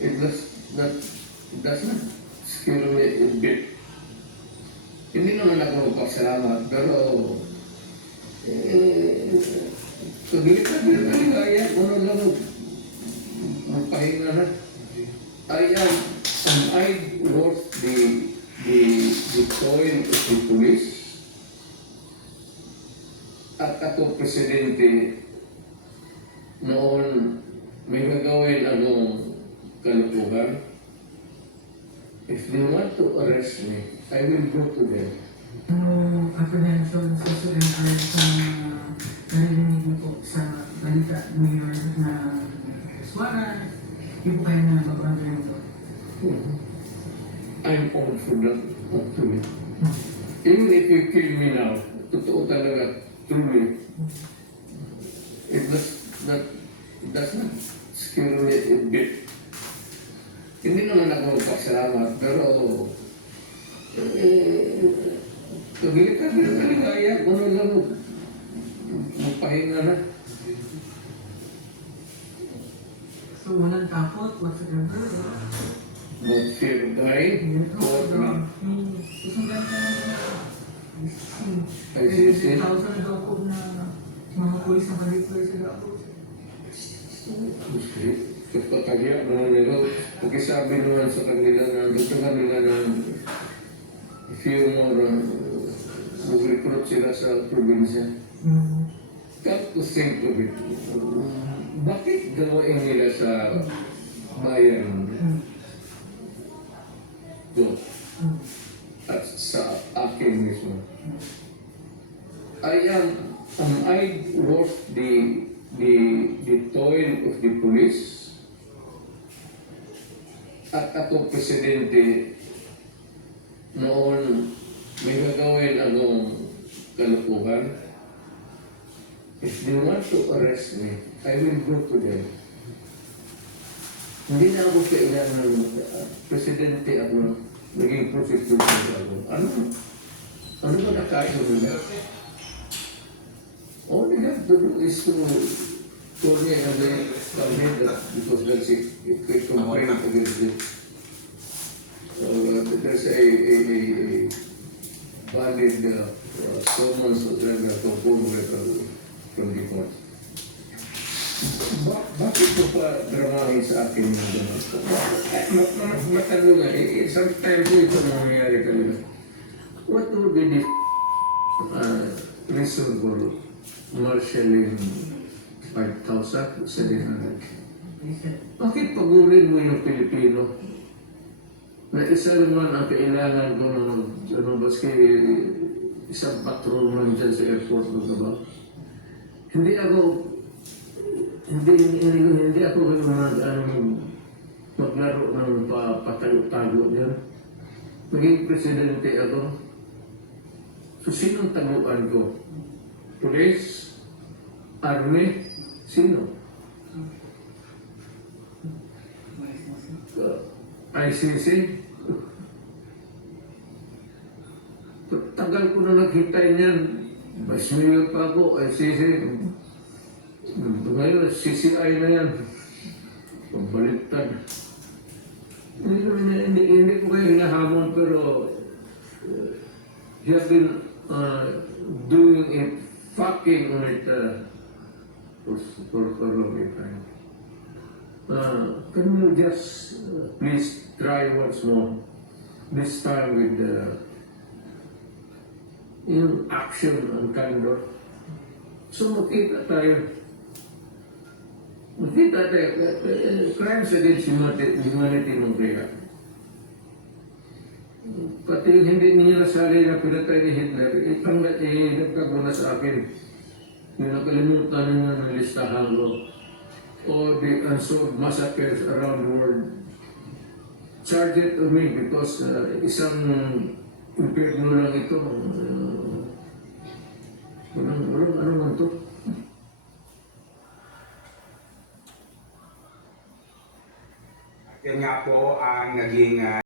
it does not, it not scare me a bit. Hindi naman ako magpasalamat, pero eh, kagilip na kaya ano lang magpahinga na. I am, am I worth the, the, the toil of the police? At ako, Presidente, noon may gagawin akong kalukuhan. If they want to arrest me, I will go to them. Ano apprehension sa surrender sa narinig niyo po sa balita mayor na Suara, yung po kayo na mag-order nito. I'm all for that, actually. Even if you kill me now, totoo talaga, truly, it does it does not scare me a bit. Hindi naman ako magpasalamat, pero eh, kagilip ka din kaligaya, ano lang, magpahinga na. So walang takot whatsoever. But fear die, or yung susundan ka na ICC. 10,000 daw po na mga pulis na ka-deploy sa Davao. Kapag kaya mga nila, pagkisabi naman sa kanila na gusto kanila na you more uh, mag-recruit sila sa probinsya. Come to think of it, bakit gawain nila sa bayan Mm. ko Mm. at sa akin mismo? I am, am I worth the, the, the toil of the police? At ako, Presidente, noon may gagawin akong kalukuhan. If they want to arrest me, I will go to them. Hindi na ako kailangan, uh, Presidente ako, naging prosecutor ako. Ano? Ano ba nakain nila? All they have to do is to call me and then tell me that because that's a, a complaint against it. Uh, there's a, a, a, a valid uh, uh, summons or whatever proposal letter from the court. Ba bakit ko pa dramahin sa akin yung gano'n? Bakit? Ma- ma- Matanong nga, eh, eh, sometimes ito nangyayari talaga. What would be the uh, reason for marshalling 5,700? Bakit pagulin mo yung Pilipino? Na isa naman ang kailangan ko ng ano, baski isang patrol man dyan sa airport mo ba? Hindi ako hindi hindi, hindi ako mag, ano, maglaro ng pa, patago-tago diyan. Maging presidente ako. So sinong taguan ko? Police? Army? Sino? ICC? Tagal ko na naghintay niyan. Mas mayor pa ako, ICC. Ngayon, CCI na yan. Pabaliktad. Hindi, hindi, hindi, ko kayo hinahamon pero uh, he has been uh, doing a fucking it uh, long time. Uh, can you just uh, please try once more? This time with the yung action and candor. So makita tayo. Makita tayo. eh, eh, Crimes against humanity, humanity mo kaya. Pati hindi niya nasali na pinatay ni Hitler, itanggat eh, nagkaguna sa akin. Yung nakalimutan niya ng listahan ko. O the unsolved massacres around the world. Charge it to me because uh, isang impyerno lang ito. Uh, walang, ano man to. Yan nga po ang naging ah,